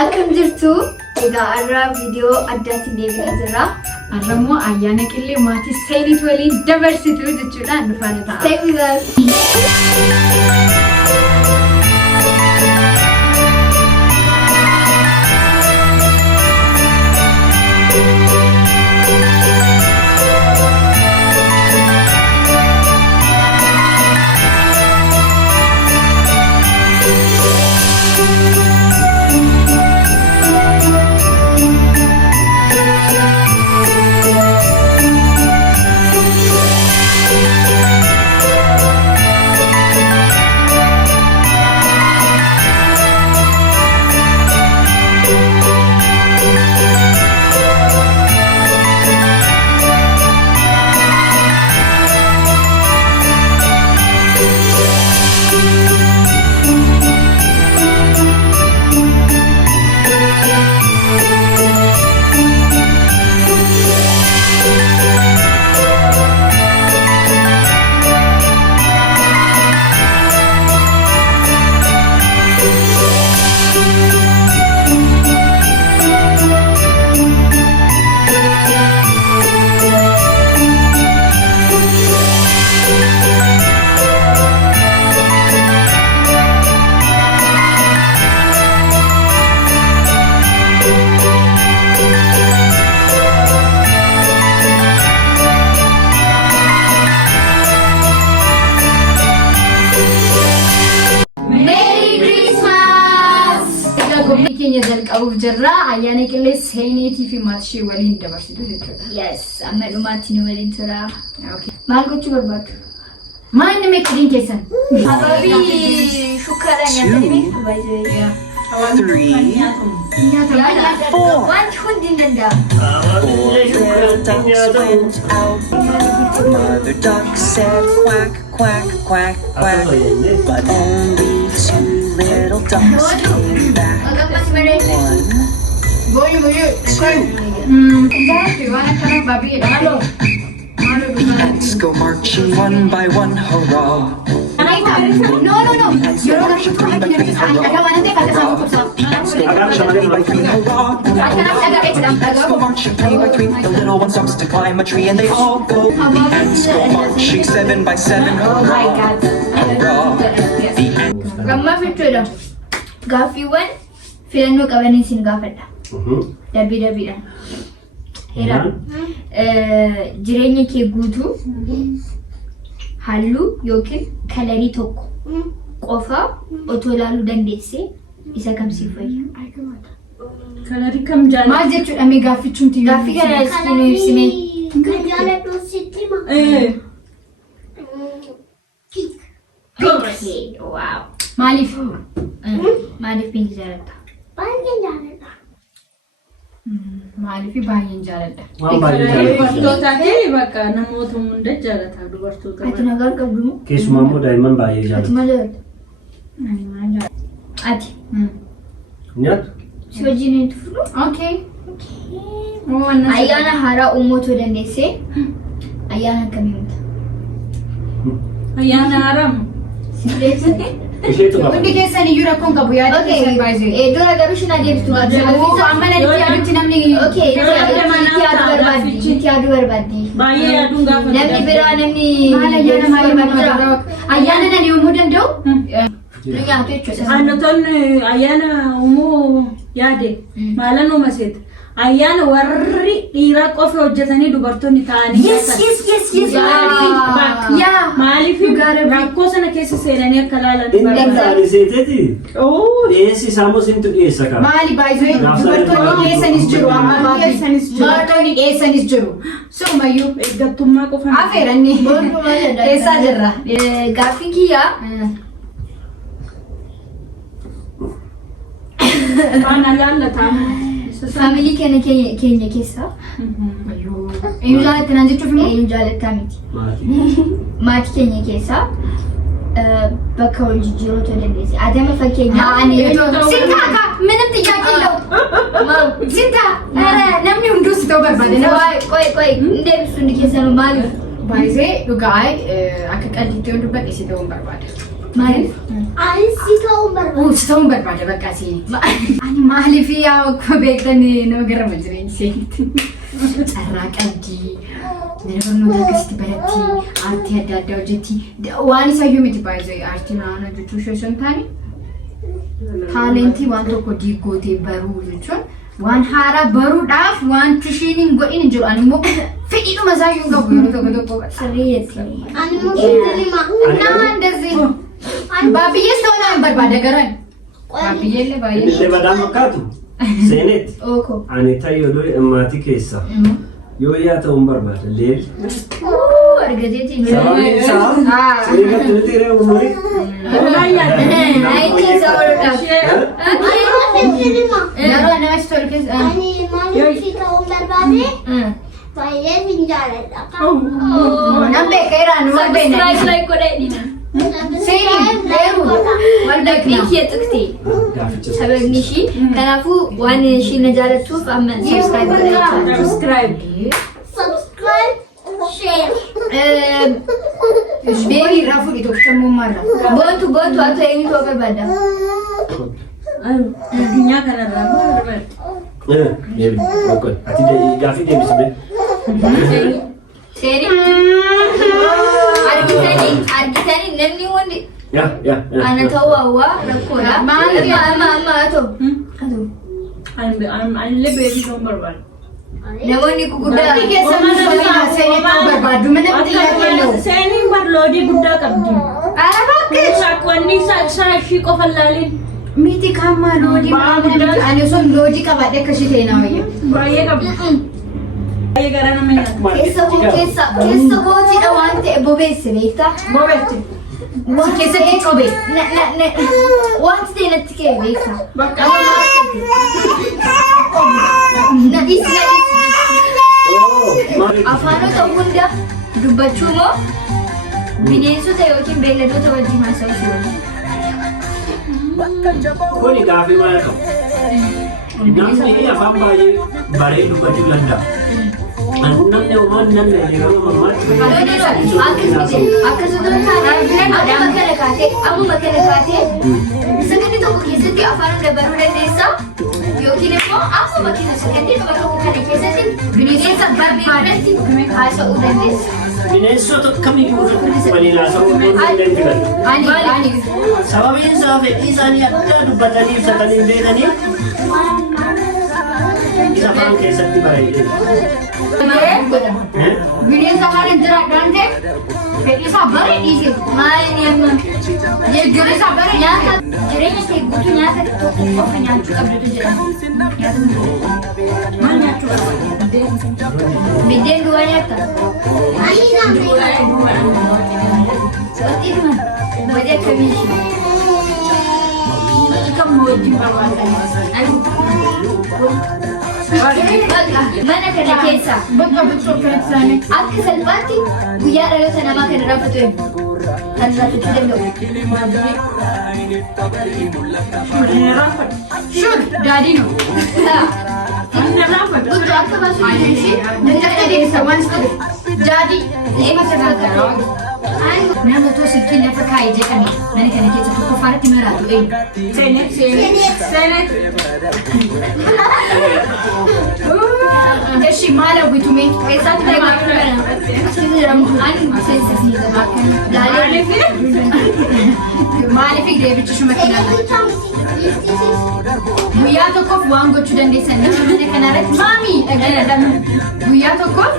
Akkam jirtu egaa arraa viidiyoo addaatiin deebi'aa jirra. Arrammoo ayyaana qillee maatii Senet waliin dabarsitu jechuudha nu faana ta'a. Stay with us. Of Jarra, Ayyaana qillee Senet fi maatii waliin dabarsitu jechuudha. Yes, amma dhumaatti nu waliin tura. Okay. Maal gochuu barbaaddu? Maal nama qiliin keessan? Hababii shukkaara nyaatanii baay'ee. 3, 4. Wanti hundi hin danda'amu. Four little ducks went out. Mother duck said quack, quack, quack, quack. But only 2 little ducks came back. One, Boy, 2. Let's go marching one by one, hurrah. No. Let's go marching 3 by 3, hurrah. Let's go marching 3 by 3, hurrah. Let's go marching 3 by 3. The little one stops to climb a tree and they all go. Let's go marching 7 by 7, hurrah. Hurrah. The end. Gamma fittoodha. Gaaffiiwwan filannoo qabanii sin gaafadha. Dabbiidhaan. Heera. Jireenya kee guutuu halluu yookiin kalarii tokko qofa otoo ilaaluu dandeessee isa kam siif fayya? Kalarii kam jaalladha? Maal jechuudha mee gaaffichuun tiyyu? Gaaffii kana isin ibsine. Kan jaalladhu sitti ma. Okay. Wow. Maaliif? Maaliif pink jaallatta? Baay'ee jaalladha. Maaliif baay'een jaalladha? Dubartootaati bakka namoota hunda jaallata dubartoota. Ati nagaa qabdu moo? Keessumaa immoo daa'imman baay'ee Ati jaallatu. maal jaallatta? Ati Nyaatu? si wajjin hin tufnu? Okay. Ayyaana haaraa uumuu otoo dandeessee ayyaana akkamii uumta? Ayyaana haram. Isheetu qaba. Hundi keessan iyyuu rakkoon qabu yaada keessan baay'ee. Dura garuu shin adeemsitu Amma natti yaadutti namni itti yaaduu barbaaddi. Baay'ee yaaduun gaafa. Namni biraa namni maal ayyaana maal barbaada? Ayyaana nan yoomuu danda'u? nu nyaatu jechuudha. Aannotoonni ayyaana uumuu yaade maalan uumaseet. Ayyaana warri dhiiraa qofa hojjetanii dubartoonni ta'anii. Yes. Maaliif rakkoo sana keessa seenanii akka laalan Inni taa'anii seeteeti. Dhiyeessi isaa moo siintu dhiyeessa qaba? Maali baay'ee dubartoonni dhiyeessanis jiru amma dubartoonni dhiyeessanis jiru. Sumayyuu eeggattummaa qofa. afeeranni eessaa jirra? Gaaffiin kiyyaa Waan alaallatamu. faamilii keenya keessaa Eenyu jaalatta naan jechuuf immoo? eenyu jaalattaa miti. Maatii. Maatii keenya keessaa bakka wal jijjiiruu otoo dandeesse. Adama fakkeenyaa Sintaa ምንም ጥያቄ የለው ሲንታ namni hunduu si ta'uu barbaade ቆይ እንዴት እሱ እንዲከሰኑ ማለት baay'ee dhugaa akka qalbiitti yoo dubbadhe si ta'uu barbaada. Maaliif? Ani si ta'uun barbaada. Uumsitoon barbaada bakka ishee. Ani maaliif yaa akka beektanii nama garama jireenya isheetti. Carraa qabdii. Mana barnoota akkasitti baratti aartii adda addaa hojjetti. Waan isaayyuu miti baay'ee aartii naannoo hojjechuu ishee osoo hin taane taalentii waan tokko diiggootee baruu jechuun waan haaraa baruudhaaf wanti ishiin hin godhin hin jiru. Ani immoo fedhiidhuma isaayyuu hin qabu yeroo tokko tokko Sirriitti. Ani musliima. nama እንደዚህ baabiyyees ta'uu nama barbaada garan. Baabiyyeellee baay'ee. Illee badaan fakkaatu. Senet. Ooko. Ani tayyoo maatii keessa. Yoo yaa ta'uun barbaada. Leel. Argateetiin. Sababiin isaa. Seegaa tuutiree umurii. Ayicha sababuudhaaf. Ani musliima. Garuu namatti tolu keessa. Ani maaliif si ta'uun barbaade? Baay'ee hin jaalladha. Nam beekeeraan wal beekna. Subscribe like godhedhina. Seenii dheeruu wal beekna. Biyya tuqtee. Sababni ishii kanaafuu waan ishii na jaalattuuf amma subscribe godhedha. Subscribe. Subscribe, share. Beerii irraa fuudhi tokkummaa irraa. Boontu haa ta'e inni ta'uu barbaada. Addunyaa kanarraa maal barbaada? Ati gaafii deebisee. Seenii. Argitanii namni hundi ana ta'uu hawwaa rakkoodha. Amma haa ta'u. Anillee beebii ta'uu barbaada. Namoonni guguddaa Seeniin barloodii guddaa qabdi. Wanni isaa ishii qofa ilaalin. Miti kaamaa loodii guddaa. Ani osoo loodii qabaadhe akka ishee ta'e naa wayya. Baay'ee qabdi. Baay'ee garaa nama nyaata. keessa gootiidha waan ta'e bobeesse beektaa? Bobeetti. Keessatti cobee. Wanti ta'e natti ka'e beektaa? Bakka Nadhiis. Afaanota hunda dubbachuu moo bineensota yookiin beelladoota wajjin haasa'uu si waliin? Kuni gaafii maal qabu? Namni afaan baay'ee baree dubbachuu danda'a. Namni uumaan namni yeroo mammaatti. Akkasuma ammuma kana kaatee sakandii tokko keessatti afaan dabaluu dandeessaa? Yookiin immoo akkuma sakandii tokko kana keessatti bineensota barbaadatti haasa'uu dandeessa. Bineensota kamiyyuu waliin haasa'uu dandeenya. Sababiin isaa fedhii isaanii adda dubbatanii ibsatanii beekanii isa afaan keessatti bareedee. Bineensa kana jiraadhaan ta'e fedhii isaa baree dhiisee. Maali amma? Jechuun isaa baree Nyaata jireenya kee guutuu nyaata tokko qofa nyaachuu qabdutu jedhama. maal nyaachuu barbaada? Biddeen duwwaa nyaatta? Ani nyaata. Walitti himan. Wajji akkamiiti? Kan wajjin barbaada. Mana kana keessa bakka biqiltuu kan isaanii. akka salphaatti guyyaa dhaloota namaa kan raafatu kan raafachuu danda'u. Shuur daadhiin. Guddoo akka baasuu ishee Daldala deemsa waan ta'e daadhii eema sirraa nama otoo silkiin lafa kaa'ee jedhame mana kana keessa tokko faarratti maraatu eenyu. Senet. Eshi maal hawwitume keessatti deemaa kana asitti jedhamu ani seensisni gabaa kana maaliif deebichi makiinaa guyyaa tokkoof waan gochuu dandeessan nama mana kanarratti maamii dhaggeeffatan guyyaa tokkoof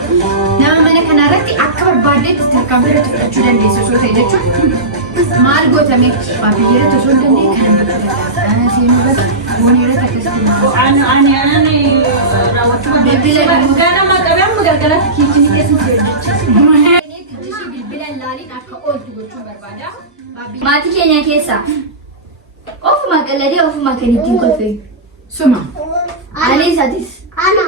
nama mana kanarratti akka barbaaddeetti tarkaanfii fudhachuu dandeessu osoo ta'e jechuun maal gootame baabiyyeerratti osoo hin dandeenye kana bakka seenuu irratti foon irratti akkasitti Ani raawwachuu ganama qabee amma galgalatti kiichini keessatti hojjechiisa. Bilbilaan laaliin akka ooltu gochuun barbaada. maatii keenya keessaa ofuma qalladee ofuma kan ittiin kolfee. Suma. Ani isaatis. Ana.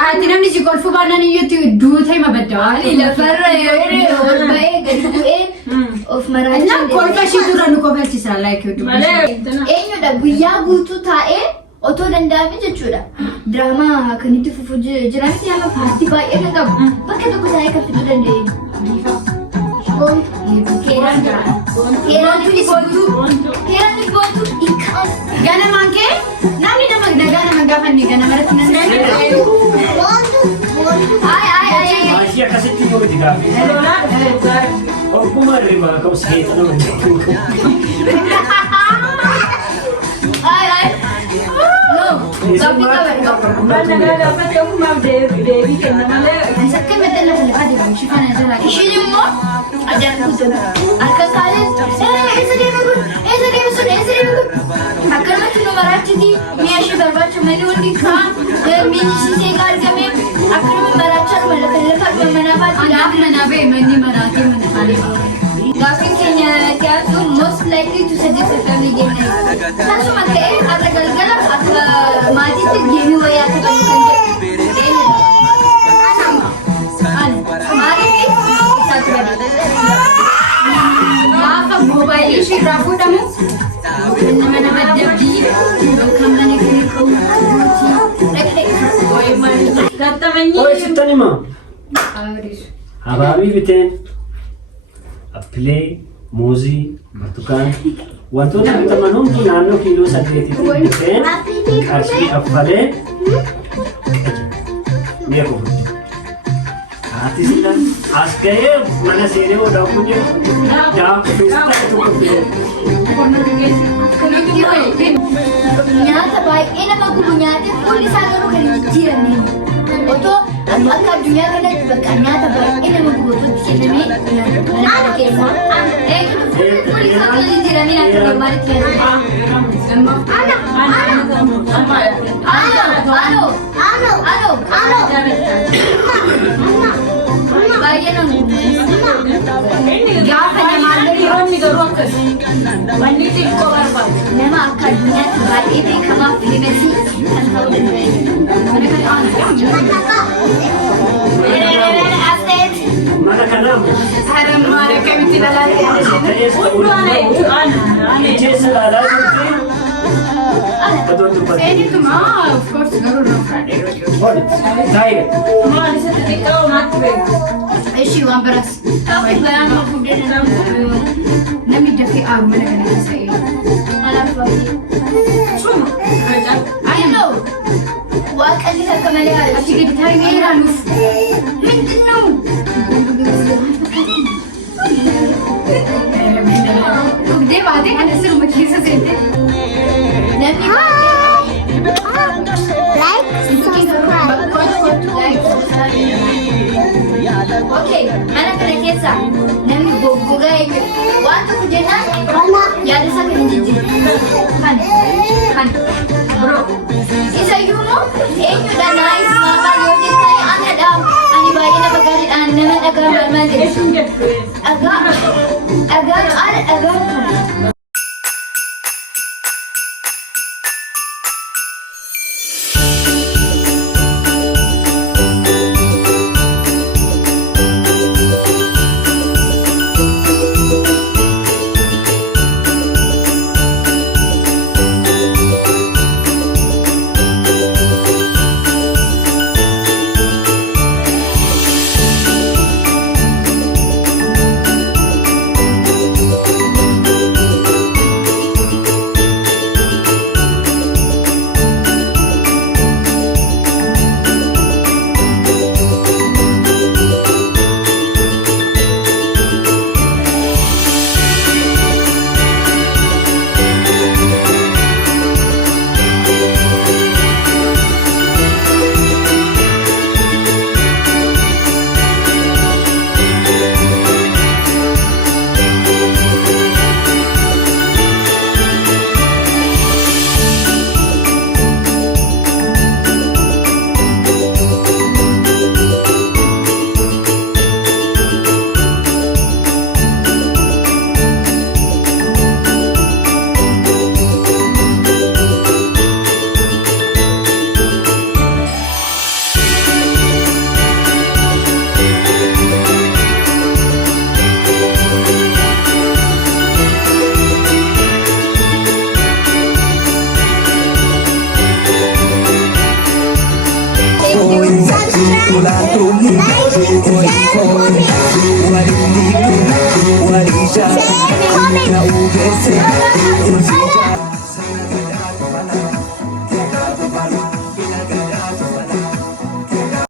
Ati namni si kolfuu baannaan iyyuutti duutee mabaddaa. Ani lafarra yeroo ol ba'ee gadi bu'ee of maraachuu Nam kolfa ishii dura nu kofalchiisa laayikii hudduu. eenyudha guyyaa guutuu taa'ee otoo danda'ame jechuudha. Diraamaa kan itti fufuu jiran amma paartii baay'ee kan qabu bakka tokko taa'ee kan fiduu danda'e. Keeraan jira. Keeraan inni boontuu. Keeraan inni boontuu. Ikkaan. Ganamaan kee namni nama nagaa nama gaafanne ganamarratti nan Maashii akkasitti yoo itti gaafa. Ogguma irraa ka'u seeta nama Ishiin immoo ajaa'ibsiisudha. Harka isaanis eessa deema kun? Eessa deema sun? Eessa deema kun? Akkanumatti nu maraachiti mi'a ishee barbaacha manni hundi kaan miidhisiisee argame akkanuma maraachaa dhuma lafa dhuma manaa baatti Anaaf manaa ba'e manni maraatee mana isaanii ba'a. Gaaffiin keenya dhiyaatu most likely to suggest a family game night. Tasuma ta'ee har'a galgala akka maatiitti geemii wayii akka qabu kan jedhu. Maaliif isaatu bada? Gaafa moobaayilii ishee irraa fuudhamu nama nama dabdii yookaan mana kee ka'u Oye, sittan hima. Habaabii biteen appilee, muuzii, burtukaana wantoota bitaman hunduu naannoo kiiloo 8 biteen qarshii affalee mi'a qofa. Haati sillan as ga'ee mana seenee odaa kun daakuu keessatti tokko fide. Nyaata baay'ee nama gubu nyaatee fuulli isaa garuu kan jijjiiramne. Otoo akka addunyaa kanatti bakka nyaata baay'ee nama gubu otoo kennamee mana keessaa. Fuulli isaa kan jijjiiramee akka normaalitti baay'ee nama gaafa namaallee dhiironni garuu akkasi wanni xiqqoo barbaadu. nama akka addunyaatti baay'ee beekamaa filimesii kan ta'uu Mana kanaaf Harammaan akkamitti lalaatee ta'ees ta'uu keessa laalaa jirti. Seeniituma of course garuu irraa fudhadhee Taa'ee. Maal isa xixiqqaa uumaatti beeku. ishii waan biraas namni dafee aaru mana kana keessa Waaqni akka malee haala achi gadi taa'ee jiraanuuf ምንድን ነው? dhugdee baatee kan asiruma keessa seente Namni Okay, mana kana keessa namni goggogaa eenyu waan tokko jennaan yaada isaa kan hin jijjiirre. Kan bro isa iyyuu immoo eenyudha naayis maqaa yoo jettan anadha ani baay'ee nama gaariidhaan nama dhagaa maal maal jedhu dhagaa qaala dhagaa kana. Waliin Comment.